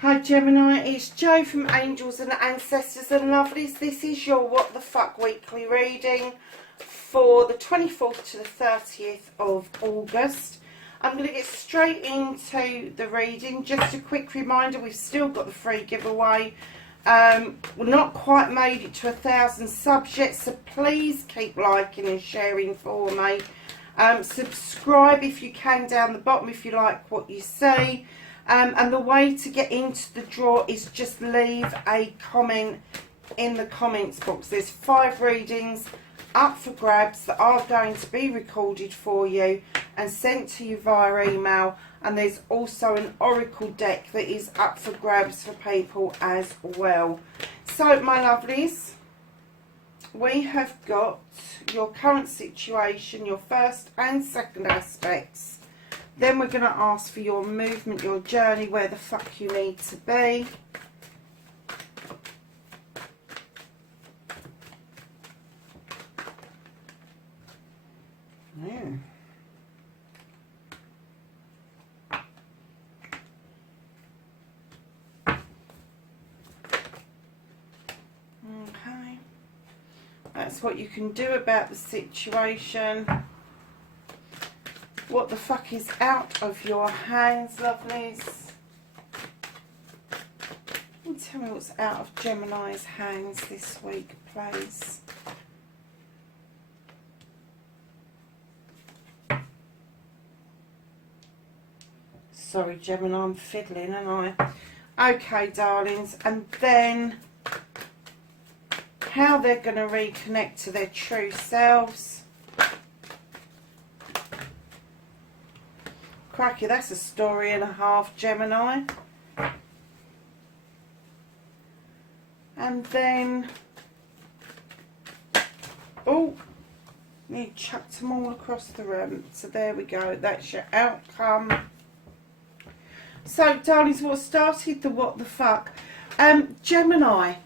Hi Gemini, it's Jo from Angels and Ancestors and Lovelies. This is your What the Fuck weekly reading for the 24th to the 30th of August. I'm going to get straight into the reading. Just a quick reminder, we've still got the free giveaway. We're not quite made it to 1,000 subs yet, so please keep liking and sharing for me. Subscribe if you can down the bottom if you like what you see. And the way to get into the draw is just leave a comment in the comments box. There's 5 readings up for grabs that are going to be recorded for you and sent to you via email. And there's also an oracle deck that is up for grabs for people as well. So, my lovelies, we have got your current situation, your first and second aspects. Then we're going to ask for your movement, your journey, where the fuck you need to be. Yeah. Okay. That's what you can do about the situation. What the fuck is out of your hands, lovelies? Can you tell me what's out of Gemini's hands this week, please? Sorry, Gemini, I'm fiddling, aren't I? Okay, darlings, and then how they're going to reconnect to their true selves. Cracky, that's a story and a half, Gemini. And then, oh, you chucked them all across the room. So there we go, that's your outcome. So, darlings, what started the what the fuck? Gemini,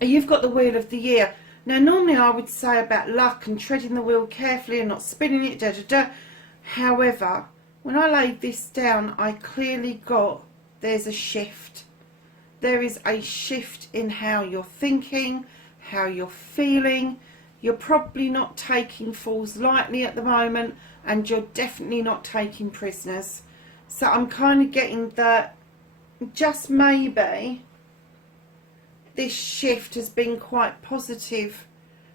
you've got the Wheel of the Year. Now, normally I would say about luck and treading the wheel carefully and not spinning it, da da da. However, when I laid this down, I clearly got there's a shift. There is a shift in how you're thinking, how you're feeling. You're probably not taking fools lightly at the moment, and you're definitely not taking prisoners. So I'm kind of getting that just maybe this shift has been quite positive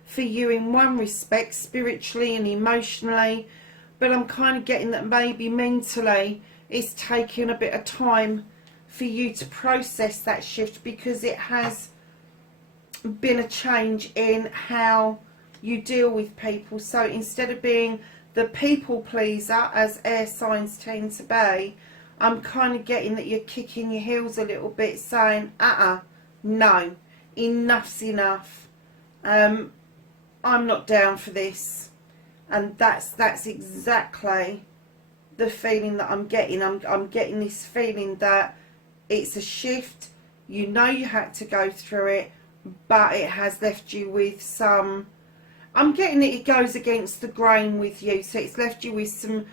for you in one respect, spiritually and emotionally. But I'm kind of getting that maybe mentally it's taking a bit of time for you to process that shift, because it has been a change in how you deal with people. So instead of being the people pleaser, as air signs tend to be, I'm kind of getting that you're kicking your heels a little bit, saying, no, enough's enough. I'm not down for this. And that's exactly the feeling that I'm getting. I'm getting this feeling that it's a shift. You know you had to go through it, but it has left you with some... I'm getting that it goes against the grain with you. So it's left you with some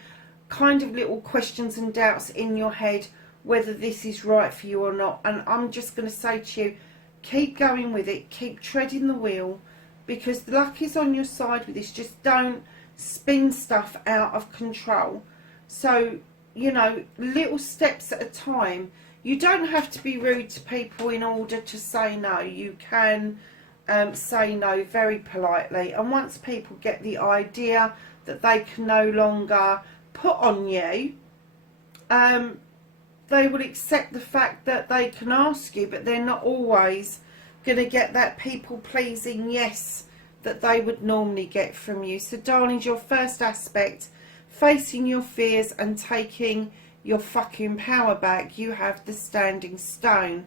kind of little questions and doubts in your head whether this is right for you or not. And I'm just going to say to you, keep going with it. Keep treading the wheel, because the luck is on your side with this. Just don't spin stuff out of control. So, you know, little steps at a time. You don't have to be rude to people in order to say no. You can say no very politely, and once people get the idea that they can no longer put on you, they will accept the fact that they can ask you, but they're not always going to get that people pleasing yes that they would normally get from you. So darlings, your first aspect, facing your fears and taking your fucking power back, you have the Standing Stone.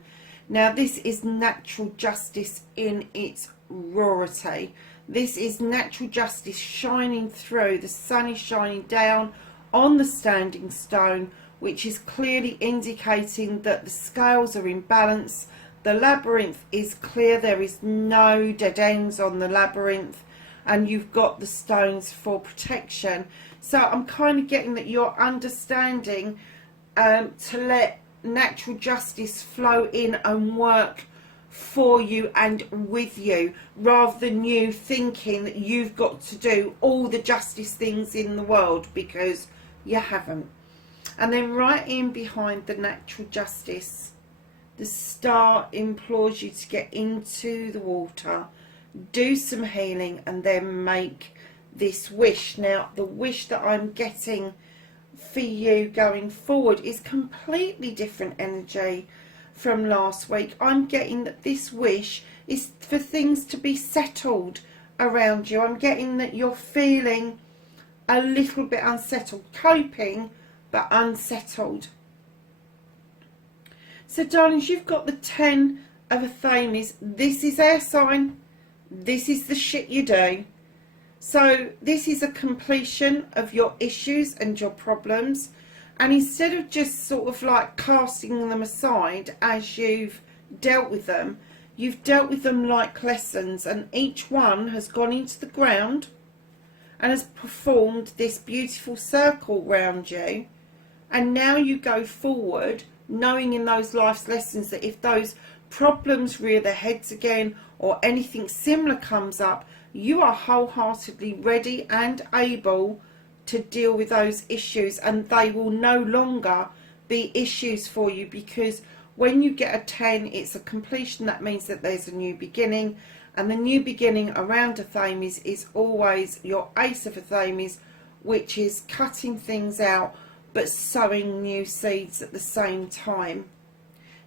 Now this is natural justice in its rawity. This is natural justice shining through. The sun is shining down on the Standing Stone, which is clearly indicating that the scales are in balance. The labyrinth is clear. There is no dead ends on the labyrinth, and you've got the stones for protection. So I'm kind of getting that you're understanding to let natural justice flow in and work for you and with you, rather than you thinking that you've got to do all the justice things in the world, because you haven't. And then right in behind the natural justice, the Star implores you to get into the water, do some healing, and then make this wish. Now, the wish that I'm getting for you going forward is completely different energy from last week. I'm getting that this wish is for things to be settled around you. I'm getting that you're feeling a little bit unsettled, coping but unsettled. So darlings, you've got the 10 of Athames. This is air sign. This is the shit you do. So this is a completion of your issues and your problems. And instead of just sort of like casting them aside as you've dealt with them, you've dealt with them like lessons, and each one has gone into the ground and has performed this beautiful circle round you. And now you go forward knowing in those life's lessons that if those problems rear their heads again or anything similar comes up, you are wholeheartedly ready and able to deal with those issues, and they will no longer be issues for you, because when you get a 10, it's a completion. That means that there's a new beginning, and the new beginning around Athames is always your Ace of Athames, which is cutting things out but sowing new seeds at the same time.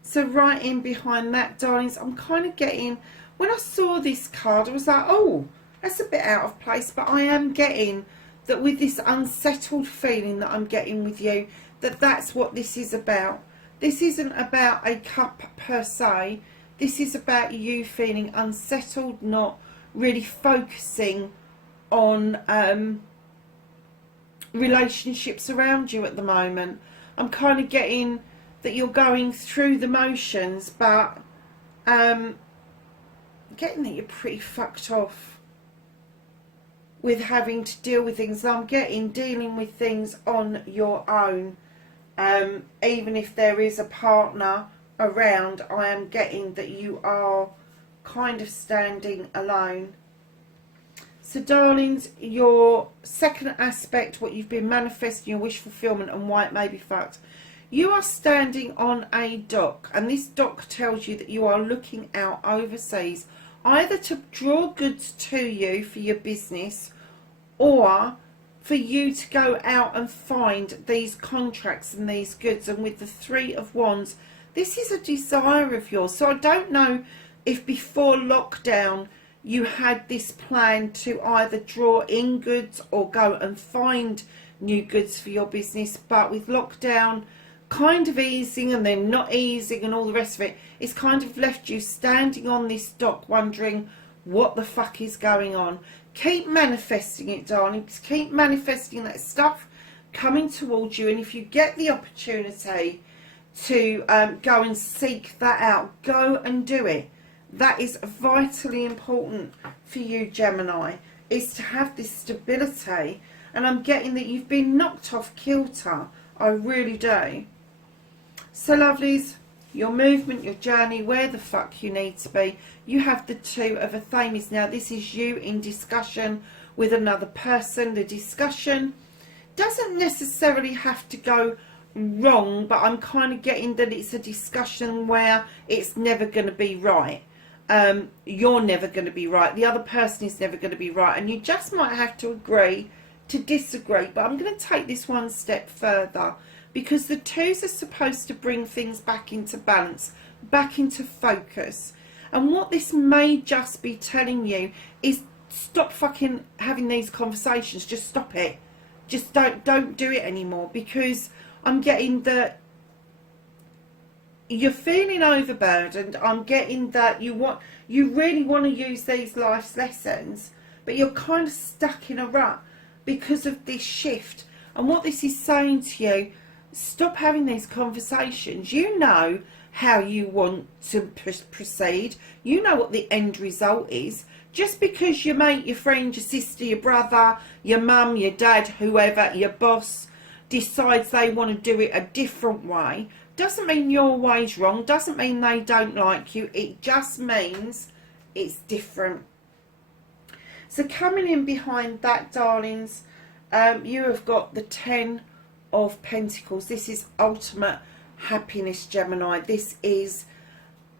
So right in behind that, darlings, I'm kind of getting, when I saw this card, I was like, oh, that's a bit out of place, but I am getting that with this unsettled feeling that I'm getting with you, that's what this is about. This isn't about a cup per se. This is about you feeling unsettled, not really focusing on relationships around you at the moment. I'm kind of getting that you're going through the motions, but getting that you're pretty fucked off with having to deal with things. I'm getting dealing with things on your own. Even if there is a partner around, I am getting that you are kind of standing alone. So darlings, your second aspect, what you've been manifesting, your wish fulfillment, and why it may be fucked. You are standing on a dock, and this dock tells you that you are looking out overseas, either to draw goods to you for your business, or for you to go out and find these contracts and these goods. And with the 3 of Wands, this is a desire of yours. So I don't know if before lockdown you had this plan to either draw in goods or go and find new goods for your business, but with lockdown kind of easing and then not easing and all the rest of it, it's kind of left you standing on this dock wondering what the fuck is going on. Keep manifesting it, darling. Keep manifesting that stuff coming towards you, and if you get the opportunity to go and seek that out, go and do it. That is vitally important for you, Gemini, is to have this stability. And I'm getting that you've been knocked off kilter. I really do. So lovelies, your movement, your journey, where the fuck you need to be. You have the 2 of Athames. Now this is you in discussion with another person. The discussion doesn't necessarily have to go wrong, but I'm kind of getting that it's a discussion where it's never going to be right. You're never going to be right. The other person is never going to be right. And you just might have to agree to disagree. But I'm going to take this one step further, because the 2s are supposed to bring things back into balance, back into focus. And what this may just be telling you is stop fucking having these conversations. Just stop it. Just don't do it anymore, because I'm getting that you're feeling overburdened. I'm getting that you really want to use these life's lessons, but you're kind of stuck in a rut because of this shift. And what this is saying to you, stop having these conversations. You know how you want to proceed. You know what the end result is. Just because your mate, your friend, your sister, your brother, your mum, your dad, whoever, your boss decides they want to do it a different way, Doesn't mean you're always wrong. Doesn't mean they don't like you. It just means it's different. So coming in behind that, darlings, you have got the 10 of Pentacles. This is ultimate happiness, Gemini. This is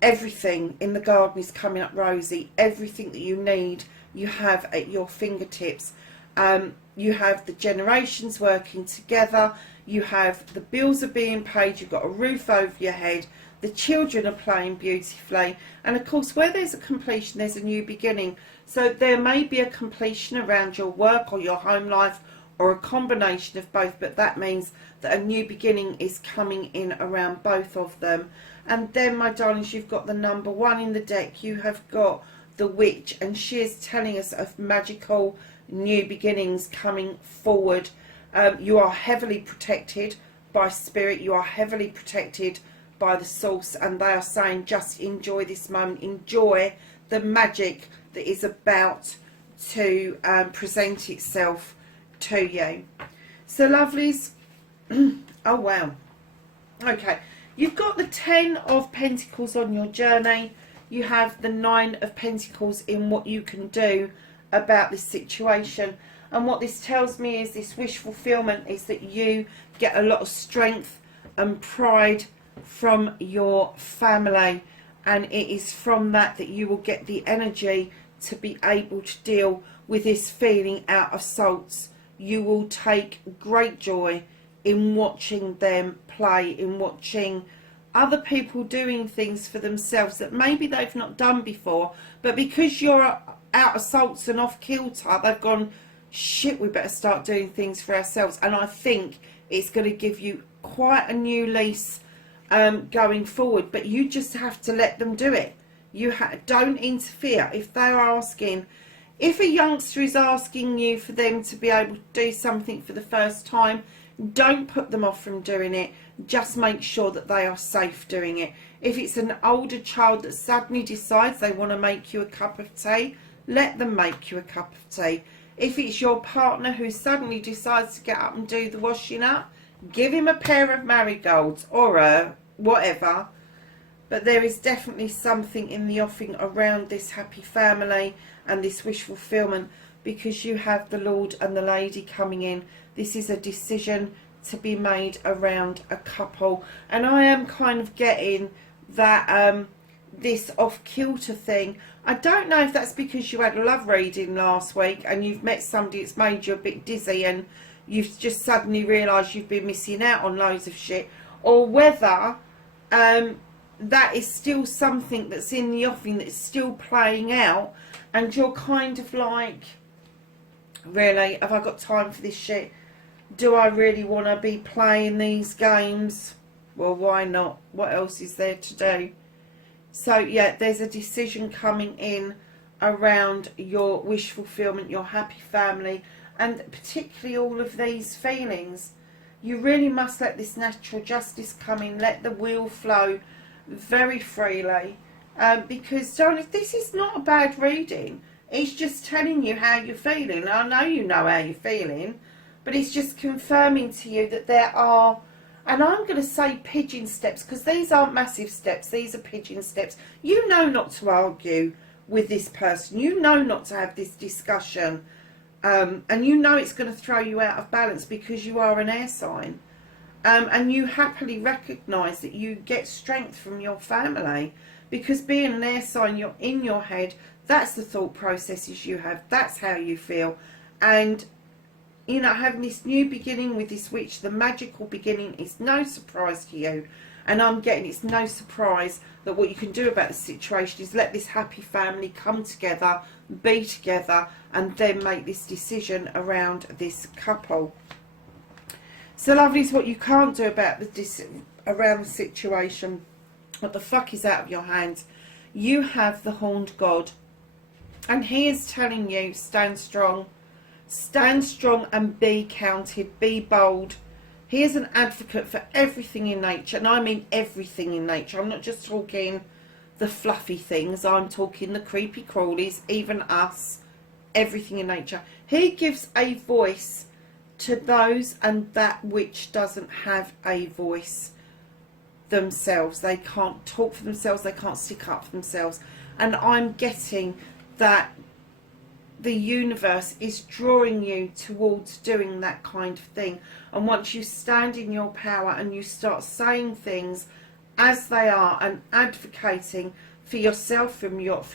everything in the garden is coming up rosy. Everything that you need, you have at your fingertips. You have the generations working together. You have the bills are being paid. You've got a roof over your head. The children are playing beautifully. And of course, where there's a completion, there's a new beginning. So there may be a completion around your work or your home life, or a combination of both, but that means that a new beginning is coming in around both of them. And then, my darlings, you've got the number 1 in the deck. You have got the Witch, and she is telling us of magical new beginnings coming forward. You are heavily protected by spirit. You are heavily protected by the source, and they are saying just enjoy this moment. Enjoy the magic that is about to present itself to you. So, lovelies, oh wow, okay, you've got the 10 of Pentacles on your journey. You have the 9 of Pentacles in what you can do about this situation. And what this tells me is this wish fulfillment is that you get a lot of strength and pride from your family, and it is from that that you will get the energy to be able to deal with this feeling out of sorts. You will take great joy in watching them play, in watching other people doing things for themselves that maybe they've not done before, but because you're out of sorts and off kilter, they've gone, shit, we better start doing things for ourselves. And I think it's going to give you quite a new lease going forward, but you just have to let them do it. You don't interfere. If they're asking, if a youngster is asking you for them to be able to do something for the first time, don't put them off from doing it. Just make sure that they are safe doing it. If it's an older child that suddenly decides they want to make you a cup of tea, let them make you a cup of tea. If it's your partner who suddenly decides to get up and do the washing up, give him a pair of marigolds or a whatever. But there is definitely something in the offing around this happy family and this wish fulfillment, because you have the Lord and the Lady coming in. This is a decision to be made around a couple. And I am kind of getting that this off-kilter thing. I don't know if that's because you had a love reading last week and you've met somebody that's made you a bit dizzy and you've just suddenly realised you've been missing out on loads of shit, or whether that is still something that's in the offing that's still playing out, and you're kind of like, really, have I got time for this shit? Do I really want to be playing these games? Well, why not? What else is there to do? So yeah, there's a decision coming in around your wish fulfillment, your happy family, and particularly all of these feelings. You really must let this natural justice come in, let the wheel flow very freely, because darling, this is not a bad reading. It's just telling you how you're feeling. I know you know how you're feeling, but it's just confirming to you that there are, and I'm going to say pigeon steps, because these aren't massive steps, these are pigeon steps. You know not to argue with this person, you know not to have this discussion, and you know it's going to throw you out of balance because you are an air sign. And you happily recognise that you get strength from your family, because being an air sign, you're in your head, that's the thought processes you have, that's how you feel. And you know, having this new beginning with this witch, the magical beginning, is no surprise to you. And I'm getting it's no surprise that what you can do about the situation is let this happy family come together, be together, and then make this decision around this couple. So lovelies, what you can't do about around the situation, what the fuck is out of your hands, you have the Horned God. And he is telling you, stand strong. Stand strong and be counted. Be bold. He is an advocate for everything in nature. And I mean everything in nature. I'm not just talking the fluffy things. I'm talking the creepy crawlies, even us. Everything in nature. He gives a voice to those and that which doesn't have a voice. themselves. They can't talk for themselves. They can't stick up for themselves. And I'm getting that the universe is drawing you towards doing that kind of thing. And once you stand in your power and you start saying things as they are and advocating for yourself, for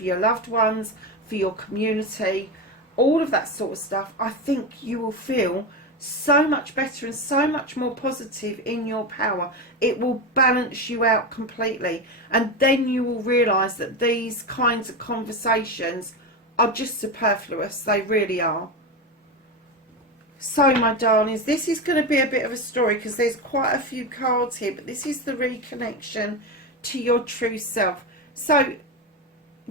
your loved ones, for your community, all of that sort of stuff, I think you will feel so much better and so much more positive in your power. It will balance you out completely. And then you will realise that these kinds of conversations are just superfluous. They really are. So, my darlings, this is going to be a bit of a story because there's quite a few cards here, but this is the reconnection to your true self. So,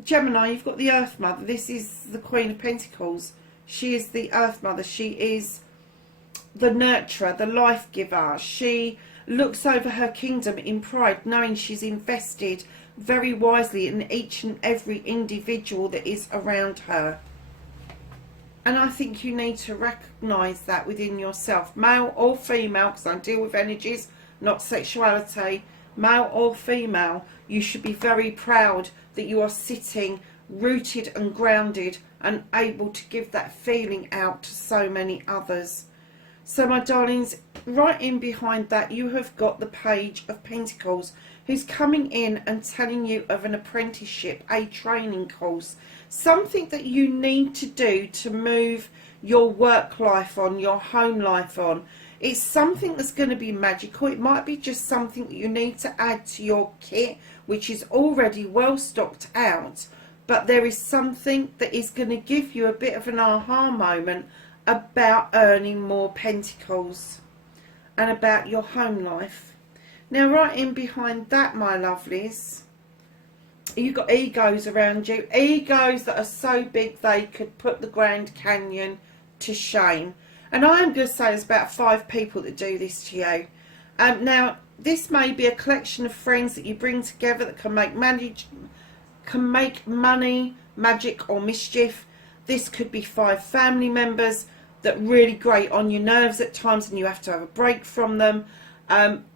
Gemini, you've got the Earth Mother. This is the Queen of Pentacles. She is the Earth Mother. She is the nurturer, the life giver. She looks over her kingdom in pride, knowing she's invested very wisely in each and every individual that is around her. And I think you need to recognise that within yourself, male or female, because I deal with energies, not sexuality. Male or female, you should be very proud that you are sitting rooted and grounded and able to give that feeling out to so many others. So, my darlings, right in behind that, you have got the Page of Pentacles, who's coming in and telling you of an apprenticeship, a training course, something that you need to do to move your work life on, your home life on. It's something that's going to be magical. It might be just something that you need to add to your kit, which is already well stocked out, but there is something that is going to give you a bit of an aha moment about earning more pentacles and about your home life. Now, right in behind that, my lovelies, you've got egos around you. Egos that are so big they could put the Grand Canyon to shame. And I'm going to say there's about 5 people that do this to you. Now, this may be a collection of friends that you bring together that can make money, magic or mischief. This could be 5 family members that really grate on your nerves at times and you have to have a break from them.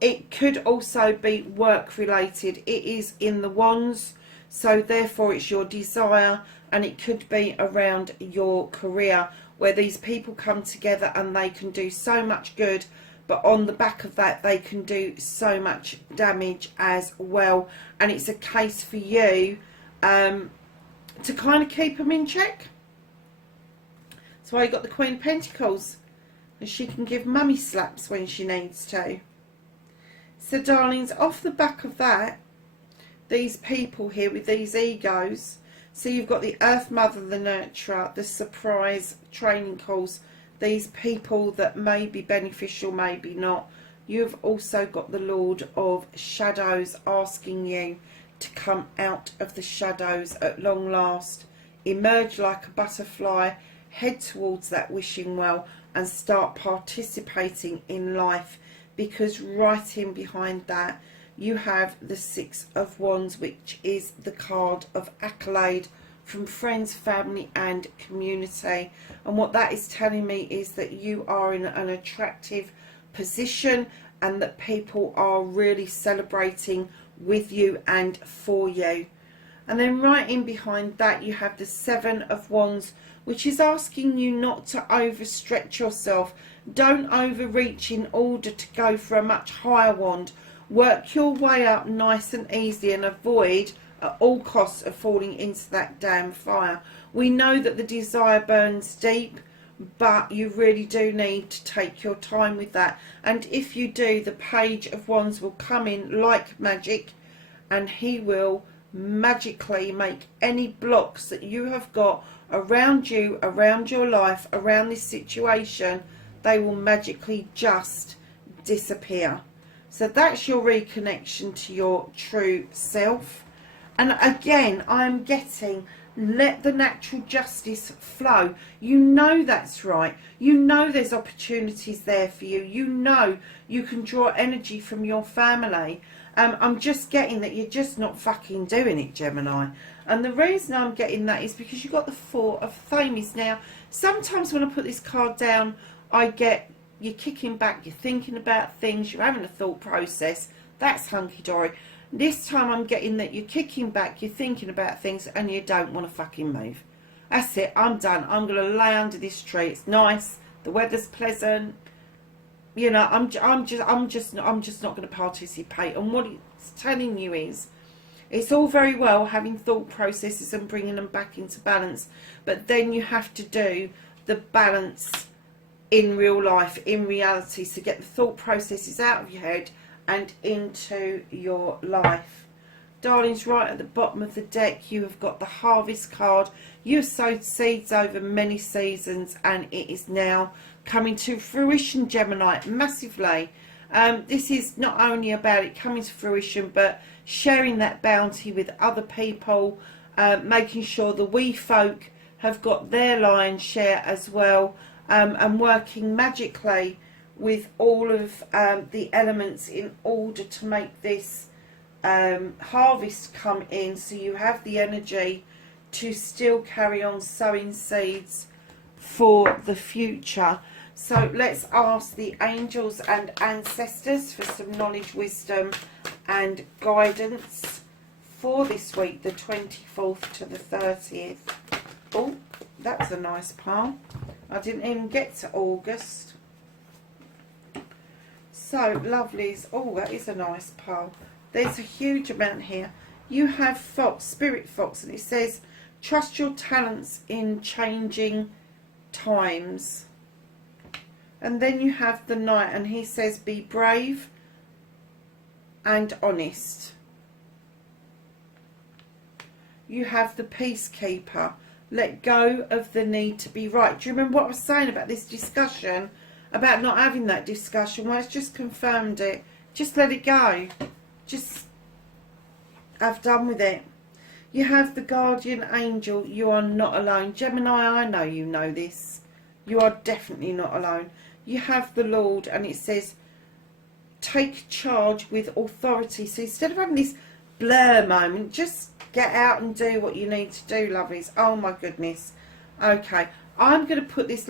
It could also be work related. It is in the Wands, so therefore it's your desire, and it could be around your career, where these people come together and they can do so much good, but on the back of that they can do so much damage as well. And it's a case for you to kind of keep them in check. That's why you got the Queen of Pentacles, and she can give mummy slaps when she needs to. So, darlings, off the back of that, these people here with these egos, so you've got the Earth Mother, the nurturer, the surprise training course, these people that may be beneficial, maybe not. You've also got the Lord of Shadows asking you to come out of the shadows at long last, emerge like a butterfly, head towards that wishing well and start participating in life, because right in behind that you have the 6 of Wands, which is the card of accolade from friends, family and community. And what that is telling me is that you are in an attractive position and that people are really celebrating with you and for you. And then right in behind that you have the 7 of Wands, which is asking you not to overstretch yourself. Don't overreach in order to go for a much higher wand. Work your way up nice and easy and avoid at all costs of falling into that damn fire. We know that the desire burns deep, but you really do need to take your time with that. And if you do, the Page of Wands will come in like magic, and he will magically make any blocks that you have got around you, around your life, around this situation, they will magically just disappear. So that's your reconnection to your true self. And again, I'm getting, let the natural justice flow. You know that's right. You know there's opportunities there for you. You know you can draw energy from your family. I'm just getting that you're just not fucking doing it, Gemini. And the reason I'm getting that is because you've got the 4 of Thames. Now, sometimes when I put this card down, I get you're kicking back, you're thinking about things, you're having a thought process. That's hunky-dory. This time I'm getting that you're kicking back, you're thinking about things, and you don't want to fucking move. That's it, I'm done. I'm going to lay under this tree. It's nice, the weather's pleasant. You know, I'm just not going to participate. And what it's telling you is, it's all very well having thought processes and bringing them back into balance, but then you have to do the balance in real life, in reality, to get the thought processes out of your head and into your life. Darlings, right at the bottom of the deck, you have got the Harvest card. You have sowed seeds over many seasons, and it is now coming to fruition, Gemini, massively. This is not only about it coming to fruition, but sharing that bounty with other people, making sure the wee folk have got their lion's share as well, and working magically with all of the elements in order to make this harvest come in, so you have the energy to still carry on sowing seeds for the future. So let's ask the angels and ancestors for some knowledge, wisdom and guidance for this week, the 24th to the 30th. Oh, that's a nice pile. I didn't even get to August. So, lovelies. Oh, that is a nice pile. There's a huge amount here. You have Fox, Spirit Fox, and it says, trust your talents in changing times. And then you have the Knight, and he says, be brave and honest. You have the Peacekeeper. Let go of the need to be right. Do you remember what I was saying about this discussion? About not having that discussion? Well, it's just confirmed it. Just let it go. Just have done with it. You have the Guardian Angel. You are not alone. Gemini, I know you know this. You are definitely not alone. You have the Lord, and it says, take charge with authority. So instead of having this blur moment, just get out and do what you need to do, lovelies. Oh my goodness. Okay, I'm going to put this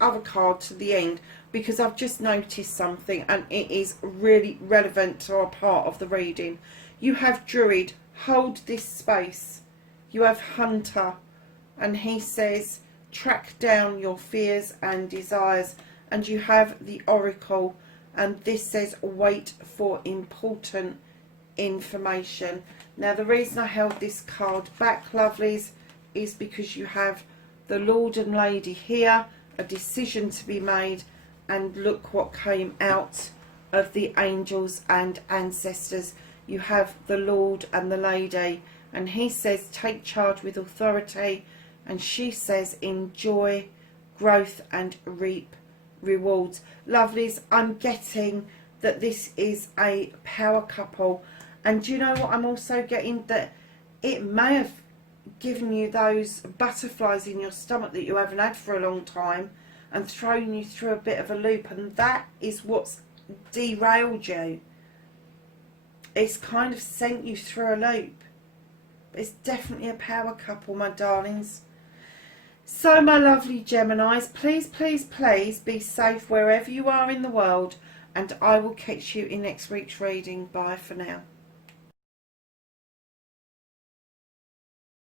other card to the end because I've just noticed something, and it is really relevant to our part of the reading. You have Druid, hold this space. You have Hunter, and he says, track down your fears and desires. And you have the Oracle, and this says, wait for important information. Now, the reason I held this card back, lovelies, is because you have the Lord and Lady here, a decision to be made, and look what came out of the angels and ancestors. You have the Lord and the Lady, and he says, take charge with authority, and she says, enjoy growth and reap rewards. Lovelies, I'm getting that this is a power couple, and do you know what I'm also getting? That it may have given you those butterflies in your stomach that you haven't had for a long time and thrown you through a bit of a loop, and that is what's derailed you. It's kind of sent you through a loop. It's definitely a power couple, my darlings. So, my lovely Geminis, please, please, please be safe wherever you are in the world, and I will catch you in next week's reading. Bye for now.